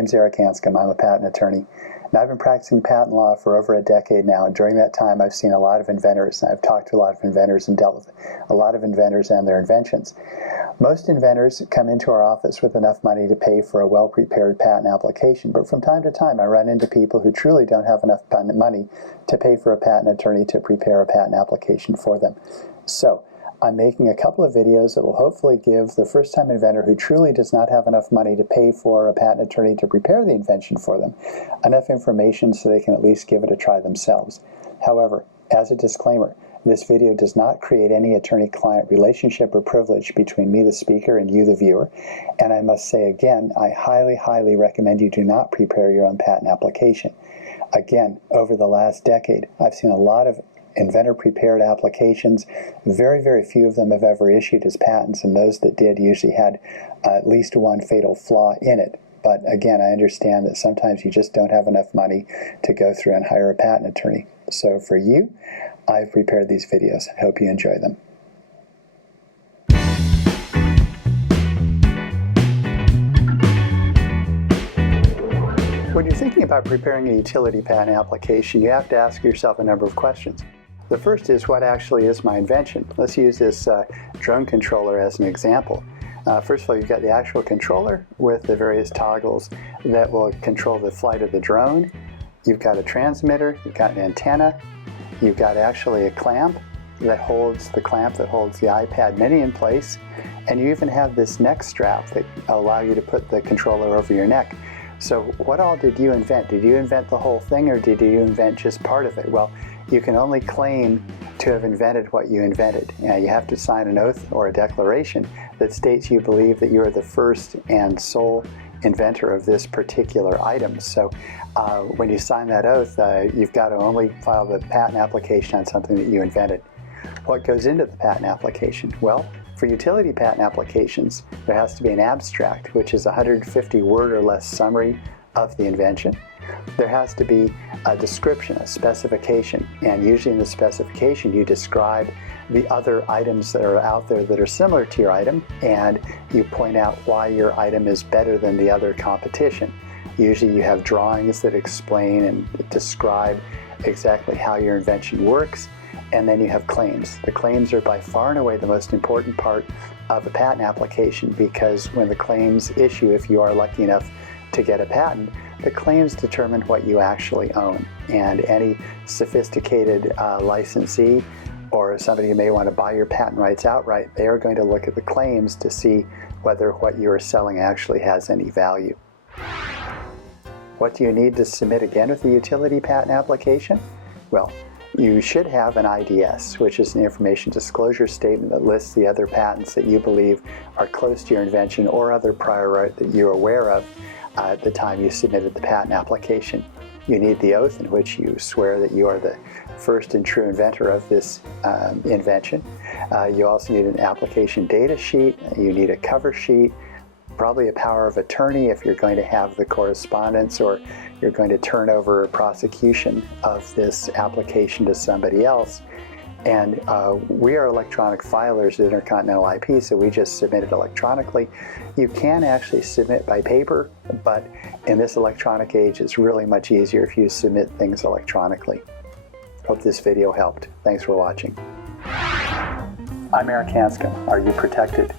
name's Eric Hanscom. I'm a patent attorney. And I've been practicing patent law for over a decade now, and during that time I've seen a lot of inventors. I've talked to a lot of inventors and dealt with a lot of inventors and their inventions. Most inventors come into our office with enough money to pay for a well-prepared patent application, but from time to time I run into people who truly don't have enough money to pay for a patent attorney to prepare a patent application for them. So I'm making a couple of videos that will hopefully give the first-time inventor who truly does not have enough money to pay for a patent attorney to prepare the invention for them enough information so they can at least give it a try themselves. However, as a disclaimer, this video does not create any attorney-client relationship or privilege between me, the speaker, and you, the viewer. And I must say again, I highly, highly recommend you do not prepare your own patent application. Again, over the last decade, I've seen a lot of inventor-prepared applications. Very, very few of them have ever issued as patents, and those that did usually had at least one fatal flaw in it. But again, I understand that sometimes you just don't have enough money to go through and hire a patent attorney. So for you, I've prepared these videos. I hope you enjoy them. When you're thinking about preparing a utility patent application, you have to ask yourself a number of questions. The first is, what actually is my invention? Let's use this drone controller as an example. First of all, you've got the actual controller with the various toggles that will control the flight of the drone. You've got a transmitter, you've got an antenna, you've got actually a clamp that holds the iPad mini in place, and you even have this neck strap that allow you to put the controller over your neck. So what all did you invent? Did you invent the whole thing, or did you invent just part of it? Well, you can only claim to have invented what you invented. You have to sign an oath or a declaration that states you believe that you are the first and sole inventor of this particular item. So when you sign that oath, you've got to only file the patent application on something that you invented. What goes into the patent application? Well, for utility patent applications, there has to be an abstract, which is a 150-word or less summary of the invention. There has to be a description, a specification, and usually in the specification you describe the other items that are out there that are similar to your item, and you point out why your item is better than the other competition. Usually you have drawings that explain and describe exactly how your invention works, and then you have claims. The claims are by far and away the most important part of a patent application, because when the claims issue, if you are lucky enough to get a patent, the claims determine what you actually own. And any sophisticated licensee or somebody who may want to buy your patent rights outright, they are going to look at the claims to see whether what you are selling actually has any value. What do you need to submit again with the utility patent application? Well, you should have an IDS, which is an information disclosure statement that lists the other patents that you believe are close to your invention or other prior art that you're aware of at the time you submitted the patent application. You need the oath in which you swear that you are the first and true inventor of this invention. You also need an application data sheet. You need a cover sheet, probably a power of attorney if you're going to have the correspondence or you're going to turn over a prosecution of this application to somebody else. And we are electronic filers at Intercontinental IP, so we just submit it electronically. You can actually submit by paper, but in this electronic age, it's really much easier if you submit things electronically. Hope this video helped. Thanks for watching. I'm Eric Hanscom. Are you protected?